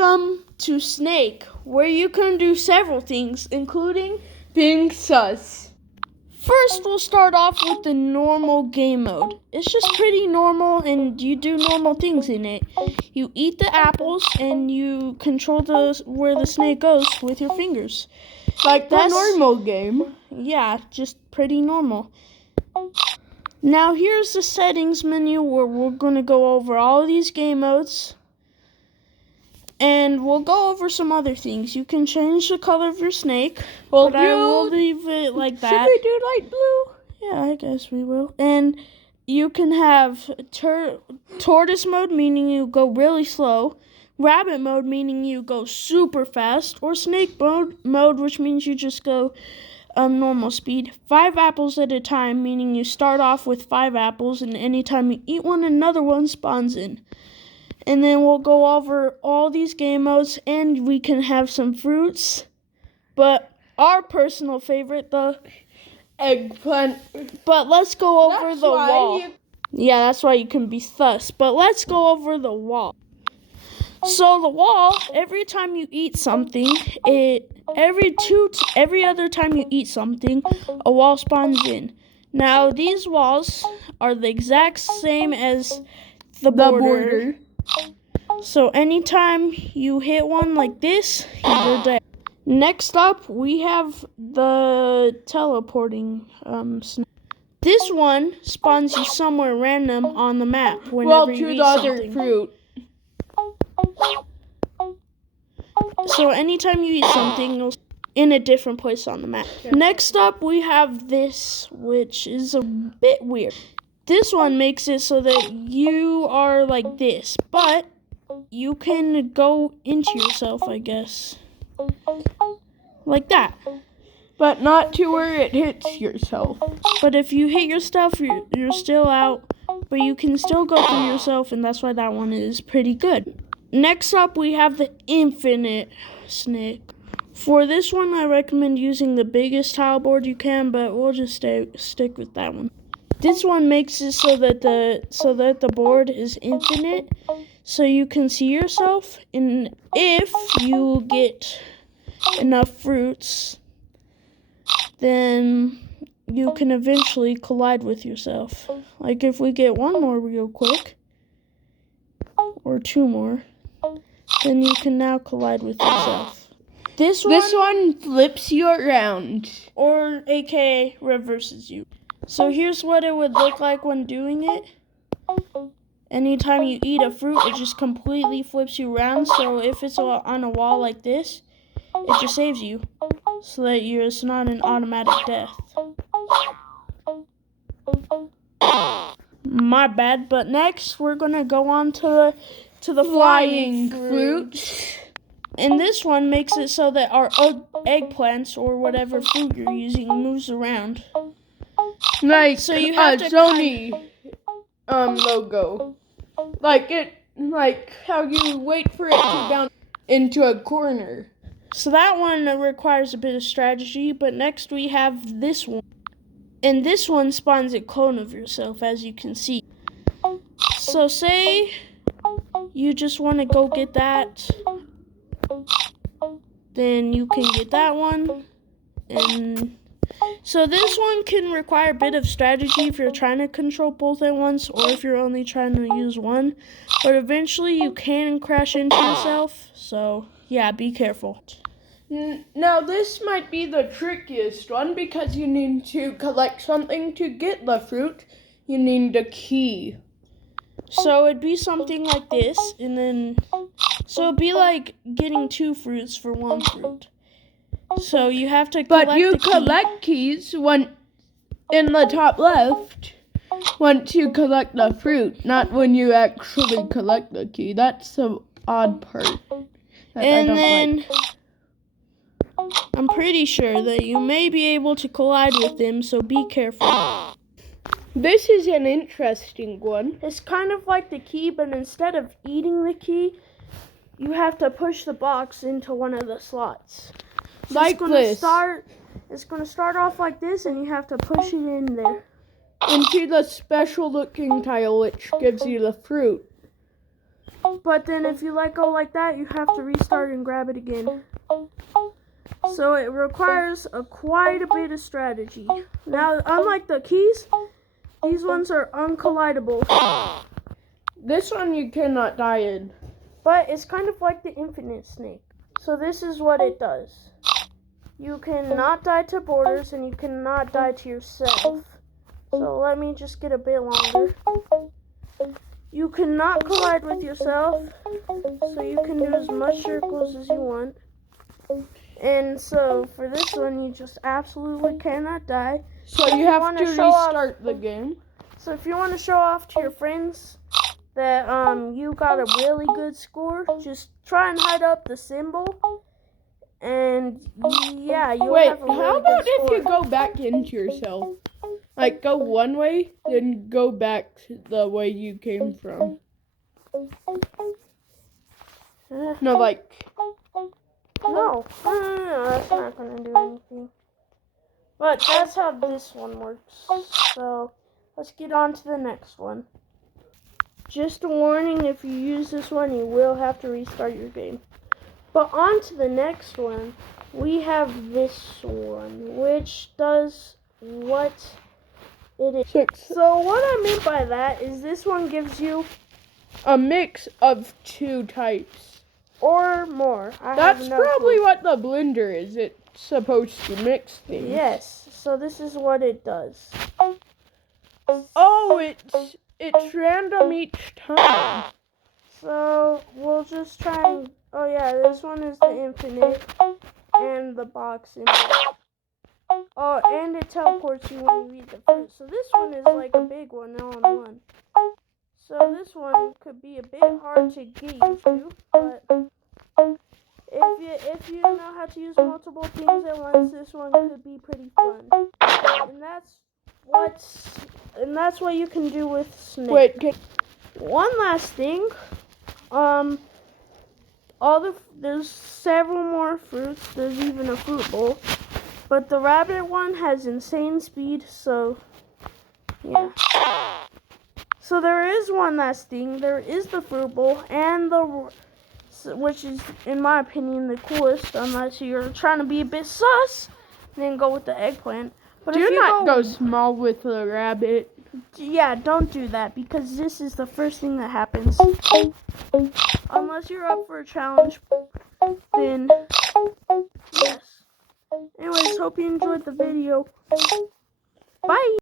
Welcome to Snake, where you can do several things, including being sus. First, we'll start off with the normal game mode. It's just pretty normal, and you do normal things in it. You eat the apples, and you control where the snake goes with your fingers. Like the normal game. Yeah, just pretty normal. Now, here's the settings menu where we're going to go over all of these game modes. And we'll go over some other things. You can change the color of your snake, but I will leave it like that. Should we do light blue? Yeah, I guess we will. And you can have tortoise mode, meaning you go really slow, rabbit mode, meaning you go super fast, or snake mode, which means you just go normal speed. 5 apples at a time, meaning you start off with 5 apples, and anytime you eat one, another one spawns in. And then we'll go over all these game modes, and we can have some fruits. But our personal favorite, the eggplant. But let's go over the wall. Yeah, that's why you can be sus. But let's go over the wall. So the wall, every time you eat something, every other time you eat something, a wall spawns in. Now these walls are the exact same as the border. So anytime you hit one like this, you're dead. Next up, we have the teleporting snake. This one spawns you somewhere random on the map whenever you eat something. Fruit. So anytime you eat something, you'll in a different place on the map. Yeah. Next up, we have this, which is a bit weird. This one makes it so that you are like this, but you can go into yourself, I guess. Like that. But not to where it hits yourself. But if you hit your stuff, you're still out. But you can still go through yourself, and that's why that one is pretty good. Next up, we have the infinite snake. For this one, I recommend using the biggest tile board you can, but we'll just stick with that one. This one makes it so that the board is infinite, so you can see yourself, and if you get enough fruits, then you can eventually collide with yourself. Like if we get one more real quick, or 2 more, then you can now collide with yourself. This one flips you around, or aka reverses you. So here's what it would look like when doing it. Anytime you eat a fruit, it just completely flips you around. So if it's on a wall like this, it just saves you, so that it's not an automatic death. My bad. But next, we're gonna go on to the flying fruit. And this one makes it so that our eggplants or whatever fruit you're using moves around. Like so you have to Sony logo. Like how you wait for it to bounce into a corner. So that one requires a bit of strategy, but next we have this one. And this one spawns a clone of yourself, as you can see. So say you just want to go get that, then you can get that one. And so this one can require a bit of strategy if you're trying to control both at once, or if you're only trying to use one. But eventually you can crash into yourself, so yeah, be careful. Now this might be the trickiest one, because you need to collect something to get the fruit. You need a key. So it'd be something like this, and then so it'd be like getting 2 fruits for 1 fruit. So you have to collect. But you collect keys when in the top left once you collect the fruit, not when you actually collect the key. That's the odd part. And then I'm pretty sure that you may be able to collide with them, so be careful. This is an interesting one. It's kind of like the key, but instead of eating the key, you have to push the box into one of the slots. So like this. It's going to start off like this, and you have to push it in there. Into the special looking tile, which gives you the fruit. But then if you let go like that, you have to restart and grab it again. So it requires quite a bit of strategy. Now, unlike the keys, these ones are uncollidable. This one you cannot die in. But it's kind of like the infinite snake. So this is what it does. You cannot die to borders and you cannot die to yourself. So let me just get a bit longer. You cannot collide with yourself, so you can do as much circles as you want. And so for this one, you just absolutely cannot die. So you have to restart the game. So if you want to show off to your friends that you got a really good score, just try and hide up the symbol. And yeah, you'll have a really how about good if you score. go back into yourself? Like, go one way, then go back the way you came from. No, like... No, that's not going to do anything. But that's how this one works. So, let's get on to the next one. Just a warning, if you use this one, you will have to restart your game. But on to the next one, we have this one, which does what it is. 6. So what I mean by that is this one gives you A mix of 2 types. or more. That's probably what the blender is. It's supposed to mix things. Yes, so this is what it does. Oh, it's random each time. So we'll just try and, oh yeah, this one is the infinite and the box in it. Oh, and it teleports you when you eat the fruit. So this one is like a big one all in one. So this one could be a bit hard to get used to, but if you know how to use multiple things at once, this one could be pretty fun. And that's what you can do with Snake. Wait, One last thing. There's several more fruits. There's even a fruit bowl. But the rabbit one has insane speed, so yeah. So there is one last thing. There is the fruit bowl and which is, in my opinion, the coolest, unless you're trying to be a bit sus, then go with the eggplant. But do not go small with the rabbit. Yeah, don't do that, because this is the first thing that happens. Unless you're up for a challenge, then yes. Anyways, hope you enjoyed the video. Bye!